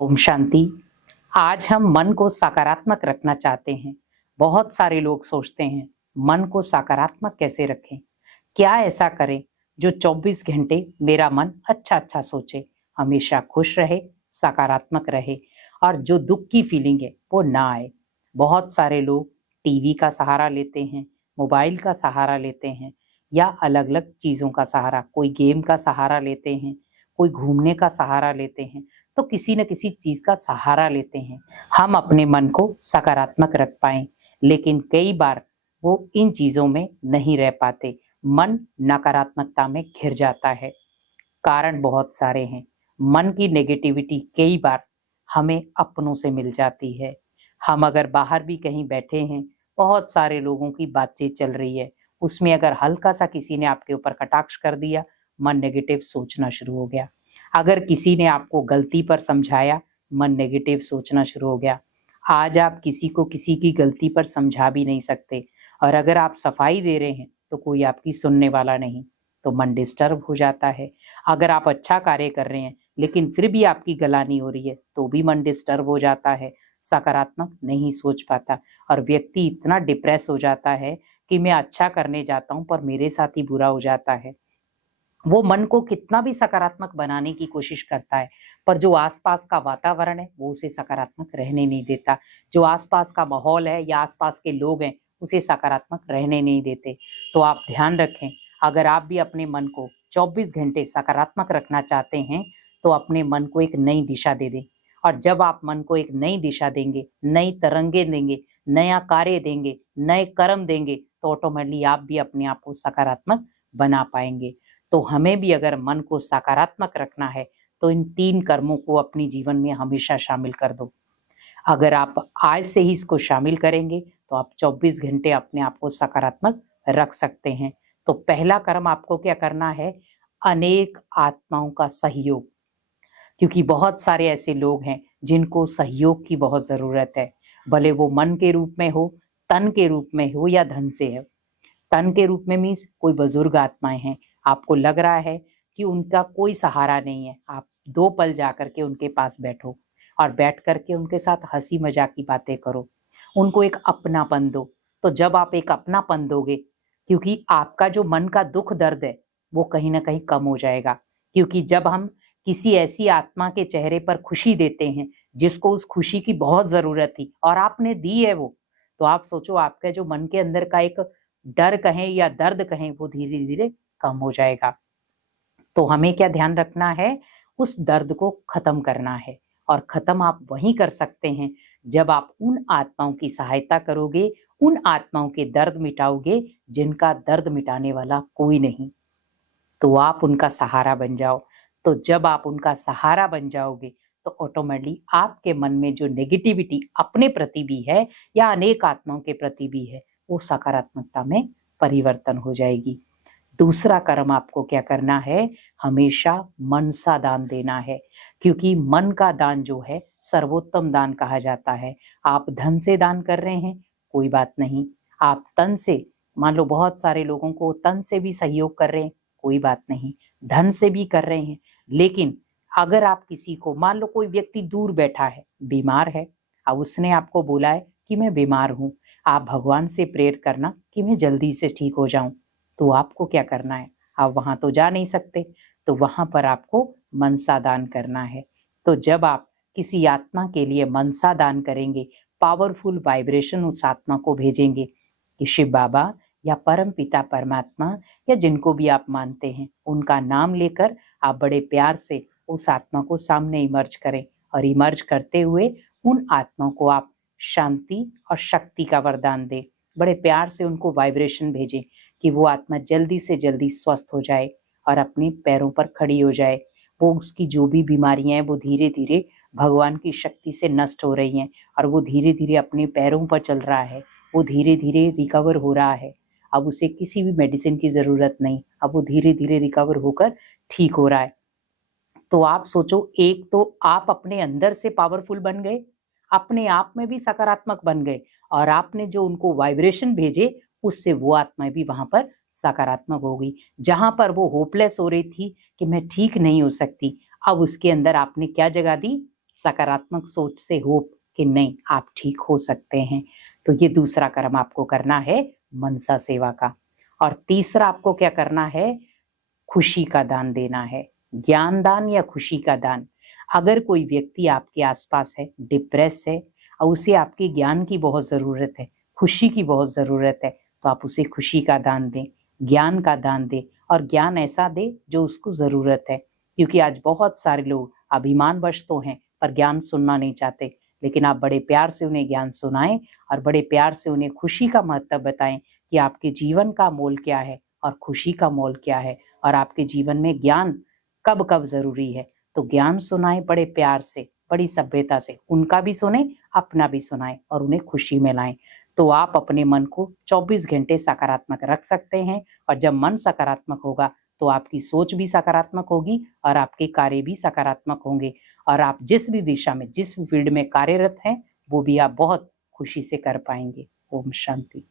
ओम शांति। आज हम मन को सकारात्मक रखना चाहते हैं। बहुत सारे लोग सोचते हैं मन को सकारात्मक कैसे रखें, क्या ऐसा करें जो 24 घंटे मेरा मन अच्छा अच्छा सोचे, हमेशा खुश रहे, सकारात्मक रहे और जो दुख की फीलिंग है वो ना आए। बहुत सारे लोग टीवी का सहारा लेते हैं, मोबाइल का सहारा लेते हैं या अलग अलग चीजों का सहारा, कोई गेम का सहारा लेते हैं, कोई घूमने का सहारा लेते हैं, तो किसी न किसी चीज का सहारा लेते हैं हम अपने मन को सकारात्मक रख पाए। लेकिन कई बार वो इन चीजों में नहीं रह पाते, मन नकारात्मकता में घिर जाता है। कारण बहुत सारे हैं। मन की नेगेटिविटी कई बार हमें अपनों से मिल जाती है। हम अगर बाहर भी कहीं बैठे हैं, बहुत सारे लोगों की बातचीत चल रही है, उसमें अगर हल्का सा किसी ने आपके ऊपर कटाक्ष कर दिया, मन नेगेटिव सोचना शुरू हो गया। अगर किसी ने आपको गलती पर समझाया, मन नेगेटिव सोचना शुरू हो गया। आज आप किसी को किसी की गलती पर समझा भी नहीं सकते, और अगर आप सफाई दे रहे हैं तो कोई आपकी सुनने वाला नहीं, तो मन डिस्टर्ब हो जाता है। अगर आप अच्छा कार्य कर रहे हैं लेकिन फिर भी आपकी गलानी हो रही है तो भी मन डिस्टर्ब हो जाता है, सकारात्मक नहीं सोच पाता और व्यक्ति इतना डिप्रेस हो जाता है कि मैं अच्छा करने जाता हूं पर मेरे साथ ही बुरा हो जाता है। वो मन को कितना भी सकारात्मक बनाने की कोशिश करता है, पर जो आसपास का वातावरण है वो उसे सकारात्मक रहने नहीं देता। जो आसपास का माहौल है या आसपास के लोग हैं उसे सकारात्मक रहने नहीं देते। तो आप ध्यान रखें, अगर आप भी अपने मन को 24 घंटे सकारात्मक रखना चाहते हैं तो अपने मन को एक नई दिशा दे दें। और जब आप मन को एक नई दिशा देंगे, नई तरंगे देंगे, नया कार्य देंगे, नए कर्म देंगे, तो ऑटोमेटिकली आप भी अपने आप को सकारात्मक बना पाएंगे। तो हमें भी अगर मन को सकारात्मक रखना है तो इन 3 कर्मों को अपने जीवन में हमेशा शामिल कर दो। अगर आप आज से ही इसको शामिल करेंगे तो आप 24 घंटे अपने आप को सकारात्मक रख सकते हैं। तो पहला कर्म आपको क्या करना है? अनेक आत्माओं का सहयोग, क्योंकि बहुत सारे ऐसे लोग हैं जिनको सहयोग की बहुत जरूरत है, भले वो मन के रूप में हो, तन के रूप में हो या धन से है। तन के रूप में मीन्स कोई बुजुर्ग आत्माएं हैं, आपको लग रहा है कि उनका कोई सहारा नहीं है, आप 2 पल जाकर के उनके पास बैठो और बैठ करके उनके साथ हंसी मजाक की बातें करो, उनको एक अपनापन दो। तो जब आप एक अपनापन दोगे, क्योंकि आपका जो मन का दुख दर्द है वो कहीं ना कहीं कम हो जाएगा। क्योंकि जब हम किसी ऐसी आत्मा के चेहरे पर खुशी देते हैं जिसको उस खुशी की बहुत जरूरत थी और आपने दी है वो, तो आप सोचो आपके जो मन के अंदर का एक डर कहें या दर्द कहें वो धीरे धीरे कम हो जाएगा। तो हमें क्या ध्यान रखना है? उस दर्द को खत्म करना है, और खत्म आप वहीं कर सकते हैं जब आप उन आत्माओं की सहायता करोगे, उन आत्माओं के दर्द मिटाओगे जिनका दर्द मिटाने वाला कोई नहीं। तो आप उनका सहारा बन जाओ। तो जब आप उनका सहारा बन जाओगे तो ऑटोमेटिकली आपके मन में जो नेगेटिविटी अपने प्रति भी है या अनेक आत्माओं के प्रति भी है वो सकारात्मकता में परिवर्तन हो जाएगी। दूसरा कर्म आपको क्या करना है? हमेशा मन सा दान देना है, क्योंकि मन का दान जो है सर्वोत्तम दान कहा जाता है। आप धन से दान कर रहे हैं, कोई बात नहीं। आप तन से, मान लो बहुत सारे लोगों को तन से भी सहयोग कर रहे हैं, कोई बात नहीं। धन से भी कर रहे हैं, लेकिन अगर आप किसी को, मान लो कोई व्यक्ति दूर बैठा है, बीमार है, अब उसने आपको बोला है कि मैं बीमार हूं, आप भगवान से प्रेयर करना कि मैं जल्दी से ठीक हो जाऊं। तो आपको क्या करना है? आप वहां तो जा नहीं सकते, तो वहां पर आपको मनसा दान करना है। तो जब आप किसी आत्मा के लिए मनसा दान करेंगे, पावरफुल वाइब्रेशन उस आत्मा को भेजेंगे कि शिव बाबा या परम पिता परमात्मा या जिनको भी आप मानते हैं उनका नाम लेकर आप बड़े प्यार से उस आत्मा को सामने इमर्ज करें, और इमर्ज करते हुए उन आत्माओं को आप शांति और शक्ति का वरदान दें। बड़े प्यार से उनको वाइब्रेशन भेजें कि वो आत्मा जल्दी से जल्दी स्वस्थ हो जाए और अपने पैरों पर खड़ी हो जाए। वो उसकी जो भी बीमारियां हैं वो धीरे धीरे भगवान की शक्ति से नष्ट हो रही हैं और वो धीरे धीरे अपने पैरों पर चल रहा है, वो धीरे धीरे रिकवर हो रहा है। अब उसे किसी भी मेडिसिन की जरूरत नहीं, अब वो धीरे धीरे रिकवर होकर ठीक हो रहा है। तो आप सोचो, एक तो आप अपने अंदर से पावरफुल बन गए, अपने आप में भी सकारात्मक बन गए, और आपने जो उनको वाइब्रेशन भेजे उससे वो आत्माएं भी वहां पर सकारात्मक हो गई। जहां पर वो होपलेस हो रही थी कि मैं ठीक नहीं हो सकती, अब उसके अंदर आपने क्या जगह दी? सकारात्मक सोच से होप कि नहीं आप ठीक हो सकते हैं। तो ये दूसरा कर्म आपको करना है मनसा सेवा का। और तीसरा आपको क्या करना है, खुशी का दान देना है। ज्ञान दान या खुशी का दान। अगर कोई व्यक्ति आपके आसपास है, डिप्रेस है और उसे आपके ज्ञान की बहुत जरूरत है, खुशी की बहुत जरूरत है, तो आप उसे खुशी का दान दें, ज्ञान का दान दें। और ज्ञान ऐसा दे जो उसको जरूरत है, क्योंकि आज बहुत सारे लोग अभिमानवश तो हैं पर ज्ञान सुनना नहीं चाहते। लेकिन आप बड़े प्यार से उन्हें ज्ञान सुनाएं और बड़े प्यार से उन्हें खुशी का महत्व बताएं कि आपके जीवन का मोल क्या है और खुशी का मोल क्या है और आपके जीवन में ज्ञान कब कब जरूरी है। तो ज्ञान सुनाएं बड़े प्यार से, बड़ी सभ्यता से, उनका भी सुने, अपना भी सुनाएं और उन्हें खुशी में लाएं। तो आप अपने मन को 24 घंटे सकारात्मक रख सकते हैं। और जब मन सकारात्मक होगा तो आपकी सोच भी सकारात्मक होगी और आपके कार्य भी सकारात्मक होंगे। और आप जिस भी दिशा में, जिस भी फील्ड में कार्यरत हैं, वो भी आप बहुत खुशी से कर पाएंगे। ओम शांति।